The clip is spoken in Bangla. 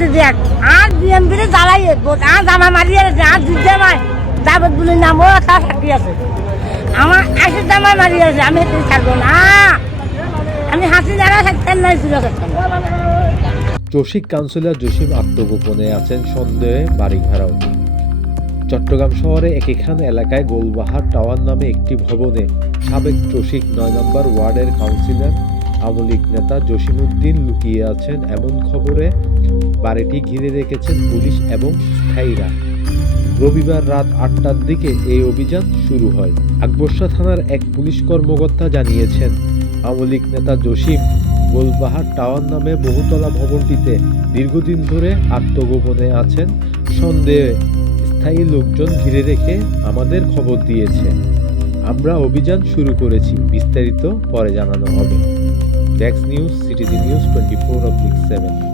করতে দেখ আর বিএমপিতে জ্বালাই আর জামা মারিয়ে আর দুই জামাই যাবত বলে নামও একটা সাক্ষী আছে আমার আশি জামা মারিয়েছে আমি এতে ছাড়বো না আমি হাসি দ্বারা থাকতেন না ছিল চসিক কাউন্সিলর জসিম আত্মগোপনে আছেন সন্দেহে বাড়ি ঘেরাও। চট্টগ্রাম শহরে একেখান এলাকায় গোলবাহার টাওয়ার নামে একটি ভবনে সাবেক চসিক ৯ নম্বর ওয়ার্ডের কাউন্সিলর আওয়ামী লীগ নেতা জসিমউদ্দিন লুকিয়ে আছেন এমন খবরে বাড়িটি ঘিরে রেখেছেন পুলিশ এবং স্থায়ীরা। রবিবার রাত ৮টার দিকে এই অভিযান শুরু হয়। আকবরশাহ থানার এক পুলিশ কর্মকর্তা জানিয়েছেন, আওয়ামী লীগ নেতা জসিম গোলবাহার টাওয়ার নামে বহুতলা ভবনটিতে দীর্ঘদিন ধরে আত্মগোপনে আছেন সন্দেহে স্থায়ী লোকজন ঘিরে রেখে আমাদের খবর দিয়েছে। আমরা অভিযান শুরু করেছি, বিস্তারিত পরে জানানো হবে। Desk news, CTG news 24/7।